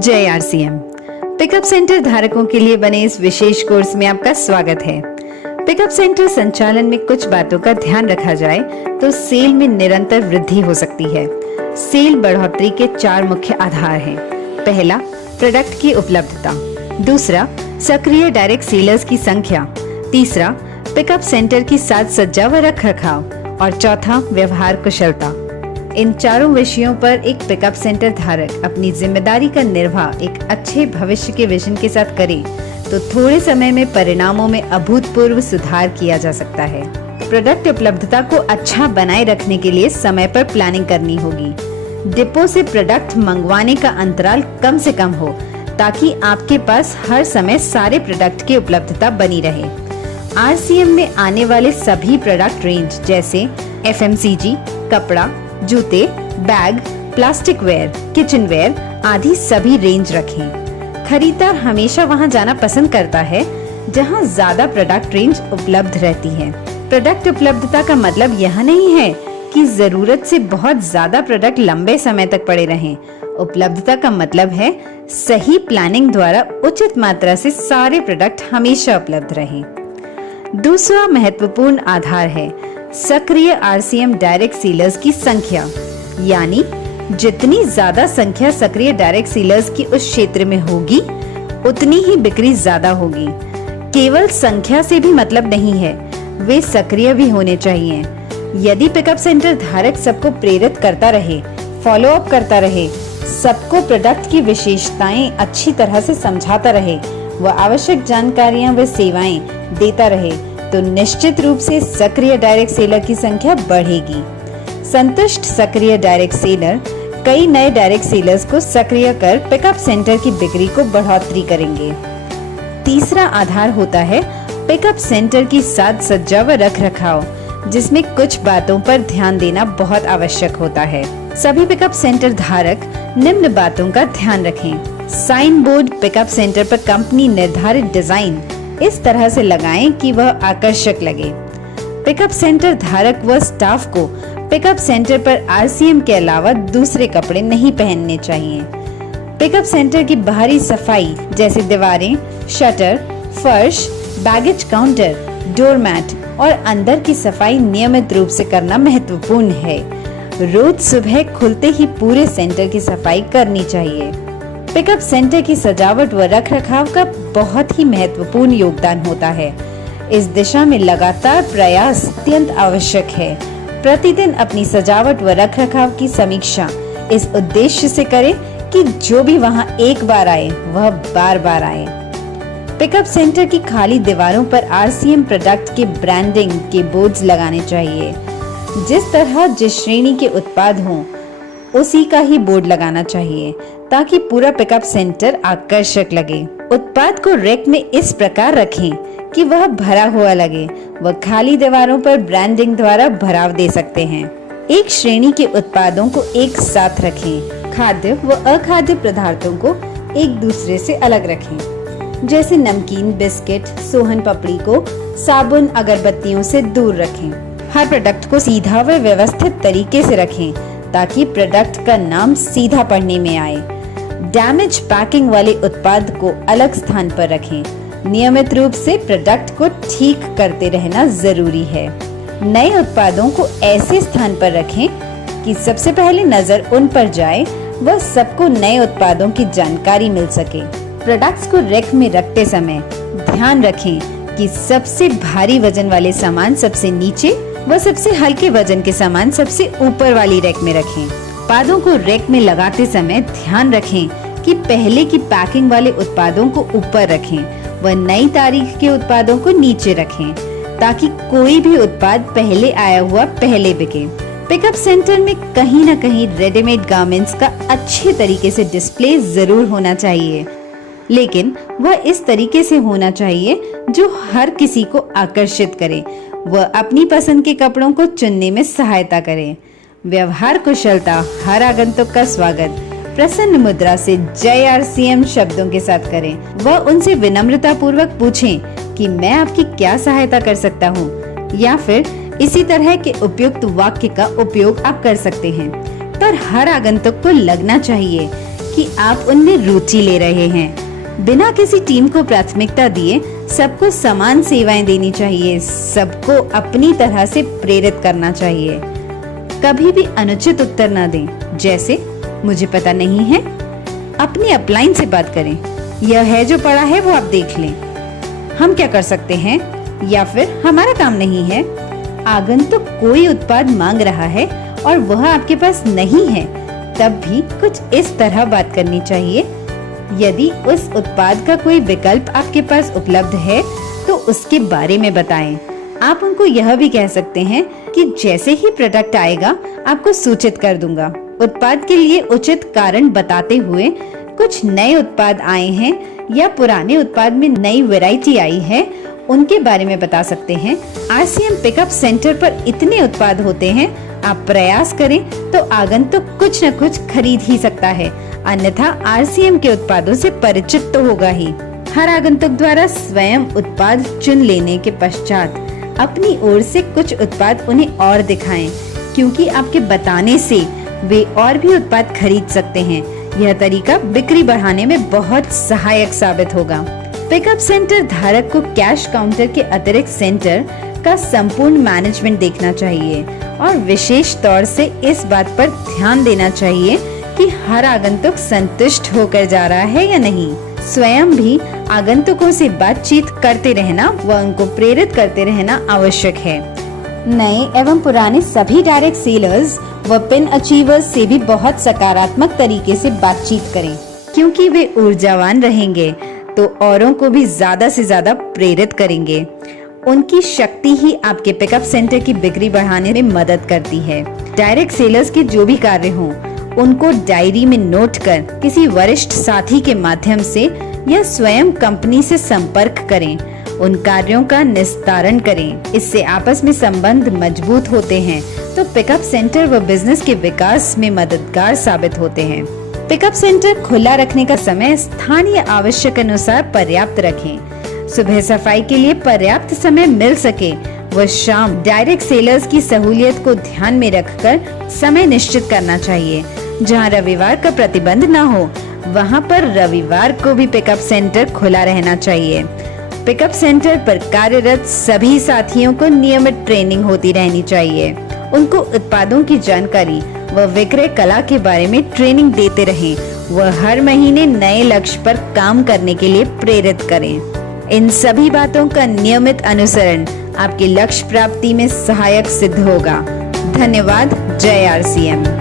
जय RCM. Pickup centre धारकों के लिए बने इस विशेष कोर्स में आपका स्वागत है। पिकअप सेंटर संचालन में कुछ बातों का ध्यान रखा जाए तो सेल में निरंतर वृद्धि हो सकती है। सेल बढ़ोतरी के 4 मुख्य आधार हैं। पहला, प्रोडक्ट की उपलब्धता। दूसरा, सक्रिय डायरेक्ट सेलर्स की संख्या। तीसरा, पिकअप सेंटर की साज सज्जा व रखरखाव। और चौथा, व्यवहार कुशलता। इन चारों विषयों पर एक पिकअप सेंटर धारक अपनी जिम्मेदारी का निर्वाह एक अच्छे भविष्य के विजन के साथ करे तो थोड़े समय में परिणामों में अभूतपूर्व सुधार किया जा सकता है। प्रोडक्ट उपलब्धता को अच्छा बनाए रखने के लिए समय पर प्लानिंग करनी होगी। डिपो से प्रोडक्ट मंगवाने का अंतराल कम से कम हो ताकि आपके पास हर समय सारे प्रोडक्ट की उपलब्धता बनी रहे। आरसीएम में आने वाले सभी प्रोडक्ट रेंज जैसे एफएमसीजी, कपड़ा, जूते, bag, plasticware, kitchenware आदि सभी रेंज रखें। खरीदार हमेशा वहां जाना पसंद करता है जहां ज्यादा प्रोडक्ट रेंज उपलब्ध रहती है। प्रोडक्ट उपलब्धता का मतलब यह नहीं है कि जरूरत से बहुत ज्यादा प्रोडक्ट लंबे समय तक पड़े रहें। उपलब्धता का मतलब है सही प्लानिंग द्वारा उचित मात्रा से सारे प्रोडक्ट हमेशा उपलब्ध रहें। दूसरा महत्वपूर्ण आधार है सक्रिय आरसीएम डायरेक्ट सेलर्स की संख्या, यानी जितनी ज्यादा संख्या सक्रिय डायरेक्ट सेलर्स की उस क्षेत्र में होगी उतनी ही बिक्री ज्यादा होगी। केवल संख्या से भी मतलब नहीं है, वे सक्रिय भी होने चाहिए। यदि पिकअप सेंटर धारक सबको प्रेरित करता रहे, फॉलो अप करता रहे, सबको प्रोडक्ट की विशेषताएं अच्छी तरह से समझाता रहे व आवश्यक जानकारियां व सेवाएं देता रहे तो निश्चित रूप से सक्रिय डायरेक्ट सेलर की संख्या बढ़ेगी। संतुष्ट सक्रिय डायरेक्ट सेलर कई नए डायरेक्ट सेलर्स को सक्रिय कर पिकअप सेंटर की बिक्री को बढ़ोतरी करेंगे। तीसरा आधार होता है पिकअप सेंटर की साज सज्जा व रखरखाव, जिसमें कुछ बातों पर ध्यान देना बहुत आवश्यक होता है। सभी पिकअप सेंटर धारक निम्न बातों का ध्यान रखें। साइन बोर्ड पिकअप सेंटर पर कंपनी निर्धारित डिजाइन इस तरह से लगाएं कि वह आकर्षक लगे। पिकअप सेंटर धारक व स्टाफ को पिकअप सेंटर पर आरसीएम के अलावा दूसरे कपड़े नहीं पहनने चाहिए। पिकअप सेंटर की बाहरी सफाई जैसे दीवारें, शटर, फर्श, बैगेज काउंटर, डोरमैट और अंदर की सफाई नियमित रूप से करना महत्वपूर्ण है। रोज सुबह खुलते ही पूरे सेंटर की सफाई करनी चाहिए। पिकअप सेंटर की सजावट व रखरखाव का बहुत ही महत्वपूर्ण योगदान होता है। इस दिशा में लगातार प्रयास अत्यंत आवश्यक है। प्रतिदिन अपनी सजावट व रखरखाव की समीक्षा इस उद्देश्य से करें कि जो भी वहां एक बार आए वह बार बार आए। पिकअप सेंटर की खाली दीवारों पर आरसीएम प्रोडक्ट के ब्रांडिंग के बोर्ड्स लगाने चाहिए। जिस तरह जिस श्रेणी के उत्पाद हों उसी का ही बोर्ड लगाना चाहिए ताकि पूरा पिकअप सेंटर आकर्षक लगे। उत्पाद को रैक में इस प्रकार रखें कि वह भरा हुआ लगे व खाली दीवारों पर ब्रांडिंग द्वारा भराव दे सकते हैं। एक श्रेणी के उत्पादों को एक साथ रखें। खाद्य व अखाद्य पदार्थों को एक दूसरे से अलग रखें। जैसे नमकीन, बिस्किट, सोहन पापड़ी को साबुन, अगरबत्तियों से दूर रखें। हर प्रोडक्ट को सीधा व व्यवस्थित तरीके से रखें ताकि प्रोडक्ट का नाम सीधा पढ़ने में आए। डैमेज पैकिंग वाले उत्पाद को अलग स्थान पर रखें। नियमित रूप से प्रोडक्ट को ठीक करते रहना जरूरी है। नए उत्पादों को ऐसे स्थान पर रखें कि सबसे पहले नजर उन पर जाए व सबको नए उत्पादों की जानकारी मिल सके। प्रोडक्ट्स को रैक में रखते समय ध्यान रखें कि सबसे भारी वजन वाले सामान सबसे नीचे व सबसे हल्के वजन के सामान सबसे ऊपर वाली रैक में रखें। उत्पादों को रैक में लगाते समय ध्यान रखें कि पहले की पैकिंग वाले उत्पादों को ऊपर रखें व नई तारीख के उत्पादों को नीचे रखें ताकि कोई भी उत्पाद पहले आया हुआ पहले बिके। पिकअप सेंटर में कहीं न कहीं रेडीमेड गारमेंट्स का अच्छे तरीके से डिस्प्ले जरूर होना चाहिए, लेकिन वह इस तरीके से होना चाहिए जो हर किसी को आकर्षित करे व अपनी पसंद के कपड़ों को चुनने में सहायता करे। व्यवहार कुशलता हर आगंतुक का स्वागत प्रसन्न मुद्रा से जय आरसीएम शब्दों के साथ करें व उनसे विनम्रता पूर्वक पूछें कि मैं आपकी क्या सहायता कर सकता हूँ, या फिर इसी तरह के उपयुक्त वाक्य का उपयोग आप कर सकते हैं। पर हर आगंतुक को लगना चाहिए कि कि आप उनमें रुचि ले रहे हैं। बिना किसी टीम को प्राथमिकता दिए सबको समान सेवाएं देनी चाहिए, सबको अपनी तरह से प्रेरित करना चाहिए। कभी भी अनुचित उत्तर न दें, जैसे मुझे पता नहीं है। अपनी अपलाइन से बात करें, यह है जो पड़ा है वो आप देख लें, हम क्या कर सकते हैं, या फिर हमारा काम नहीं है। आगंतुक कोई उत्पाद मांग रहा है और वह आपके पास नहीं है, तब भी कुछ इस तरह बात करनी चाहिए, यदि उस उत्पाद का कोई विकल्प आपके पास उपलब्ध है तो उसके बारे में बताएं। आप उनको यह भी कह सकते हैं कि जैसे ही प्रोडक्ट आएगा आपको सूचित कर दूंगा। उत्पाद के लिए उचित कारण बताते हुए कुछ नए उत्पाद आए हैं या पुराने उत्पाद में नई वैरायटी आई है, उनके बारे में बता सकते हैं। RCM पिकअप सेंटर पर इतने उत्पाद होते हैं, आप प्रयास करें तो आगंतुक कुछ न कुछ खरीद ही सकता है, अन्यथा RCM के उत्पादों से परिचित तो होगा ही। हर आगंतुक द्वारा स्वयं उत्पाद चुन लेने के पश्चात अपनी ओर से कुछ उत्पाद उन्हें और दिखाएं, क्योंकि आपके बताने से वे और भी उत्पाद खरीद सकते हैं। यह तरीका बिक्री बढ़ाने में बहुत सहायक साबित होगा। पिकअप सेंटर धारक को कैश काउंटर के अतिरिक्त सेंटर का संपूर्ण मैनेजमेंट देखना चाहिए और विशेष तौर से इस बात पर ध्यान देना चाहिए कि हर आगंतुक संतुष्ट होकर जा रहा है या नहीं। स्वयं भी आगंतुकों से बातचीत करते रहना व उनको प्रेरित करते रहना आवश्यक है। नए एवं पुराने सभी डायरेक्ट सेलर्स व पिन अचीवर्स से भी बहुत सकारात्मक तरीके से बातचीत करें, क्योंकि वे ऊर्जावान रहेंगे तो औरों को भी ज्यादा से ज्यादा प्रेरित करेंगे। उनकी शक्ति ही आपके पिकअप सेंटर की बिक्री बढ़ाने में मदद करती है। डायरेक्ट सेलर्स के जो भी कार्य हों, उनको डायरी में नोट कर किसी वरिष्ठ साथी के माध्यम से या स्वयं कंपनी से संपर्क करें, उन कार्यों का निस्तारण करें। इससे आपस में संबंध मजबूत होते हैं तो पिकअप सेंटर व बिजनेस के विकास में मददगार साबित होते हैं। पिकअप सेंटर खुला रखने का समय स्थानीय आवश्यक अनुसार पर्याप्त रखें। सुबह सफाई के लिए पर्याप्त समय मिल सके व शाम डायरेक्ट सेलर्स की सहूलियत को ध्यान में रखकर समय निश्चित करना चाहिए। जहां रविवार का प्रतिबंध न हो, वहां पर रविवार को भी पिकअप सेंटर खुला रहना चाहिए। पिकअप सेंटर पर कार्यरत सभी साथियों को नियमित ट्रेनिंग होती रहनी चाहिए। उनको उत्पादों की जानकारी व विक्रय कला के बारे में ट्रेनिंग देते रहें व हर महीने नए लक्ष्य पर काम करने के लिए प्रेरित करें। इन सभी बातों का नियमित अनुसरण आपके लक्ष्य प्राप्ति में सहायक सिद्ध होगा। धन्यवाद। जय RCM।